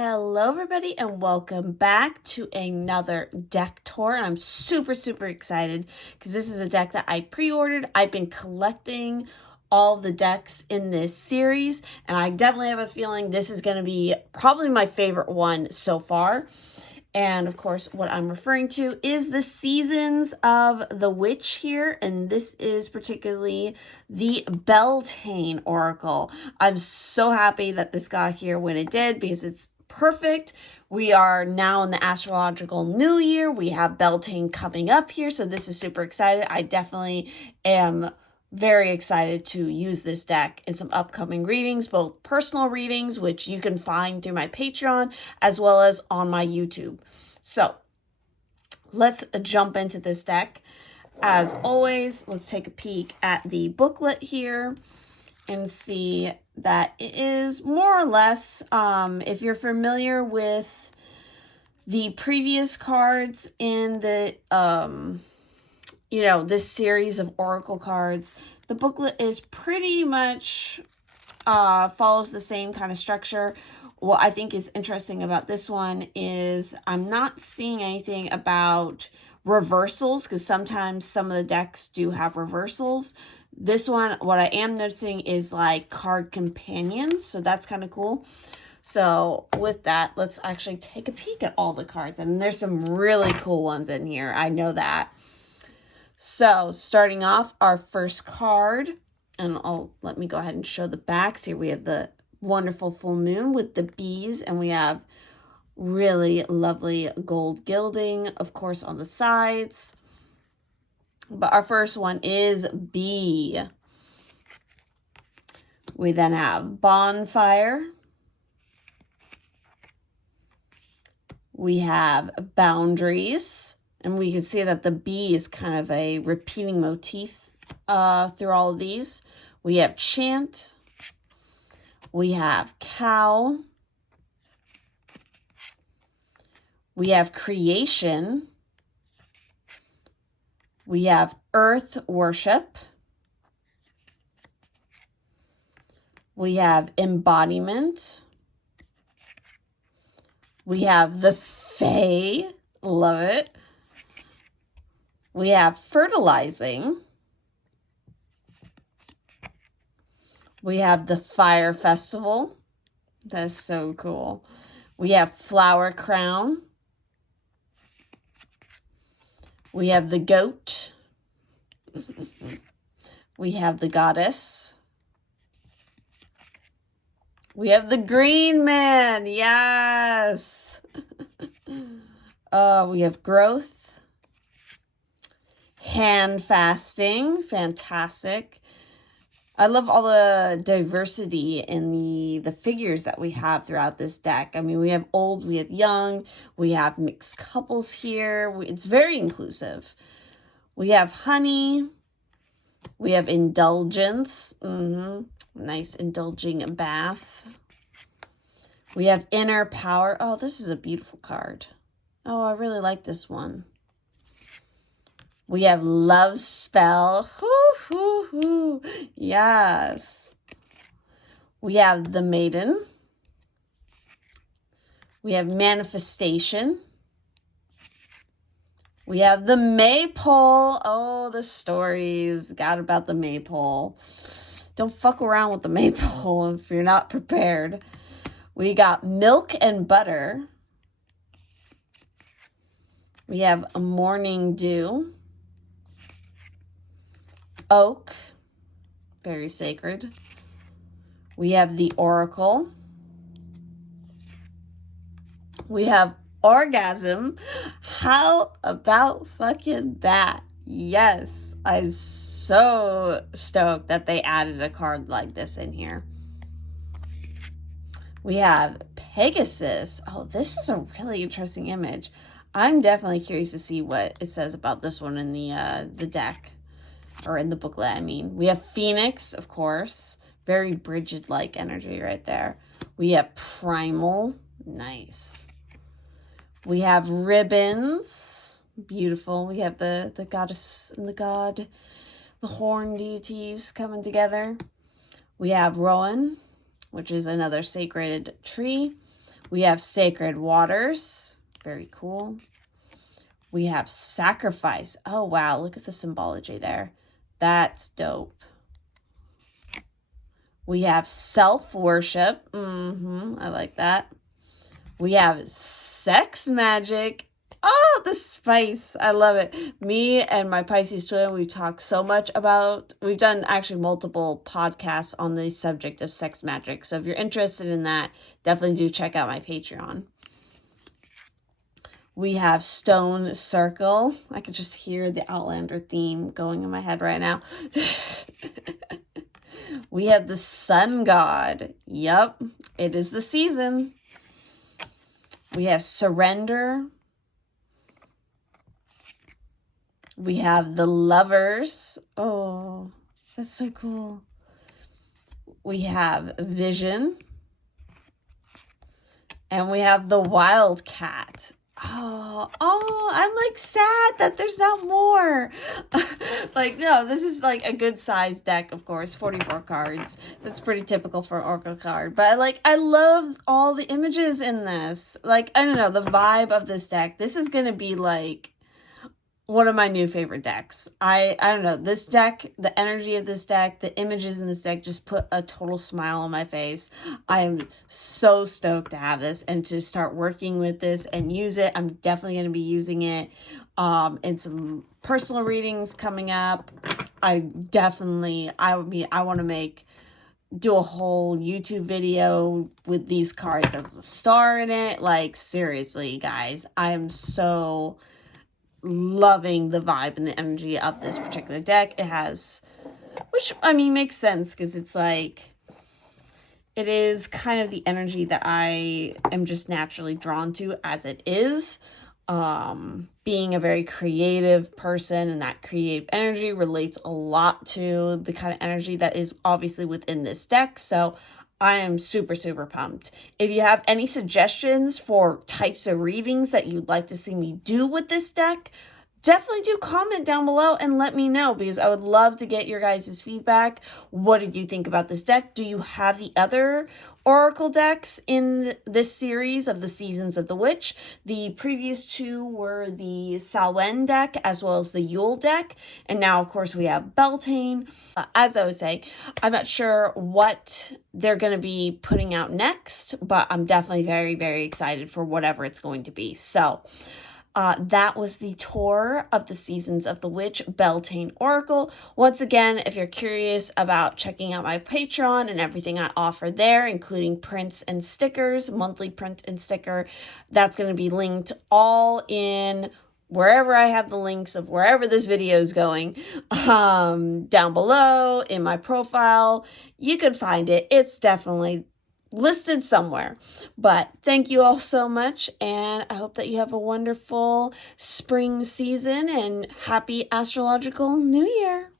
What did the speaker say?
Hello everybody and welcome back to another deck tour, and I'm super excited because this is a deck that I pre-ordered. I've been collecting all the decks in this series, and I definitely have a feeling this is going to be probably my favorite one so far. And of course, what I'm referring to is the Seasons of the Witch here, and this is particularly the Beltane Oracle. I'm so happy that this got here when it did because it's perfect. We are now in the astrological new year. We have Beltane coming up here, so this is super excited. I definitely am very excited to use this deck in some upcoming readings, both personal readings, which you can find through my Patreon, as well as on my YouTube. So let's jump into this deck. As always, let's take a peek at the booklet here and see that it is more or less, if you're familiar with the previous cards in the this series of oracle cards, the booklet is pretty much follows the same kind of structure. What I think is interesting about this one is I'm not seeing anything about reversals, because sometimes some of the decks do have reversals. This one, what I am noticing is like card companions, so that's kind of cool. So with that, let's actually take a peek at all the cards, and there's some really cool ones in here, I know that. So starting off, our first card, and let me go ahead and show the backs here. We have the wonderful full moon with the bees, and we have really lovely gold gilding, of course, on the sides. But our first one is bee. We then have bonfire. We have boundaries. And we can see that the bee is kind of a repeating motif through all of these. We have chant. We have cow. We have creation. We have earth worship. We have embodiment. We have the fae. Love it. We have fertilizing. We have the fire festival. That's so cool. We have flower crown. We have the goat. We have the goddess. We have the green man. Yes. We have growth. Hand fasting, fantastic. I love all the diversity in the figures that we have throughout this deck. I mean, we have old, we have young, we have mixed couples here. It's very inclusive. We have honey. We have indulgence. Nice indulging bath. We have inner power. Oh, this is a beautiful card. Oh, I really like this one. We have love spell. Yes. We have the maiden. We have manifestation. We have the maypole. Oh, the stories. Got about the maypole. Don't fuck around with the maypole if you're not prepared. We got milk and butter. We have a morning dew. Oak, very sacred. We have the oracle. We have orgasm. How about fucking that? Yes, I'm so stoked that they added a card like this in here. We have Pegasus. Oh, this is a really interesting image. I'm definitely curious to see what it says about this one in the deck. Or in the booklet, I mean. We have Phoenix, of course. Very Bridget-like energy right there. We have Primal. Nice. We have ribbons. Beautiful. We have the goddess and the god, the horn deities coming together. We have Rowan, which is another sacred tree. We have Sacred Waters. Very cool. We have Sacrifice. Oh, wow. Look at the symbology there. That's dope. We have Self-Worship. I like that. We have Sex Magic. Oh, the spice. I love it. Me and my Pisces twin, we've talked so much about, we've done actually multiple podcasts on the subject of sex magic. So if you're interested in that, definitely do check out my Patreon. We have Stone Circle. I can just hear the Outlander theme going in my head right now. We have the Sun God. Yep, it is the season. We have Surrender. We have the Lovers. Oh, that's so cool. We have Vision. And we have the Wildcat. Oh, I'm like sad that there's not more. Like, no, this is like a good sized deck, of course, 44 cards. That's pretty typical for an Oracle card. But I love all the images in this. Like, I don't know, the vibe of this deck. This is going to be like one of my new favorite decks. I don't know, this deck, the energy of this deck, the images in this deck just put a total smile on my face. I am so stoked to have this and to start working with this and use it. I'm definitely going to be using it in some personal readings coming up. I want to do a whole YouTube video with these cards as a star in it. Like, seriously, guys, I am so loving the vibe and the energy of this particular deck. It has, which I mean makes sense because it's like, it is kind of the energy that I am just naturally drawn to as it is. Being a very creative person, and that creative energy relates a lot to the kind of energy that is obviously within this deck. So I am super, super pumped. If you have any suggestions for types of readings that you'd like to see me do with this deck, definitely do comment down below and let me know, because I would love to get your guys' feedback. What did you think about this deck? Do you have the other Oracle decks in this series of the Seasons of the Witch? The previous two were the Samhain deck as well as the Yule deck. And now, of course, we have Beltane. As I was saying, I'm not sure what they're going to be putting out next, but I'm definitely very, very excited for whatever it's going to be. So that was the tour of the Seasons of the Witch Beltane Oracle. Once again, if you're curious about checking out my Patreon and everything I offer there, including prints and stickers, monthly print and sticker, that's going to be linked all in wherever I have the links of wherever this video is going, down below in my profile. You can find it. It's definitely listed somewhere. But thank you all so much, and I hope that you have a wonderful spring season and happy astrological new year.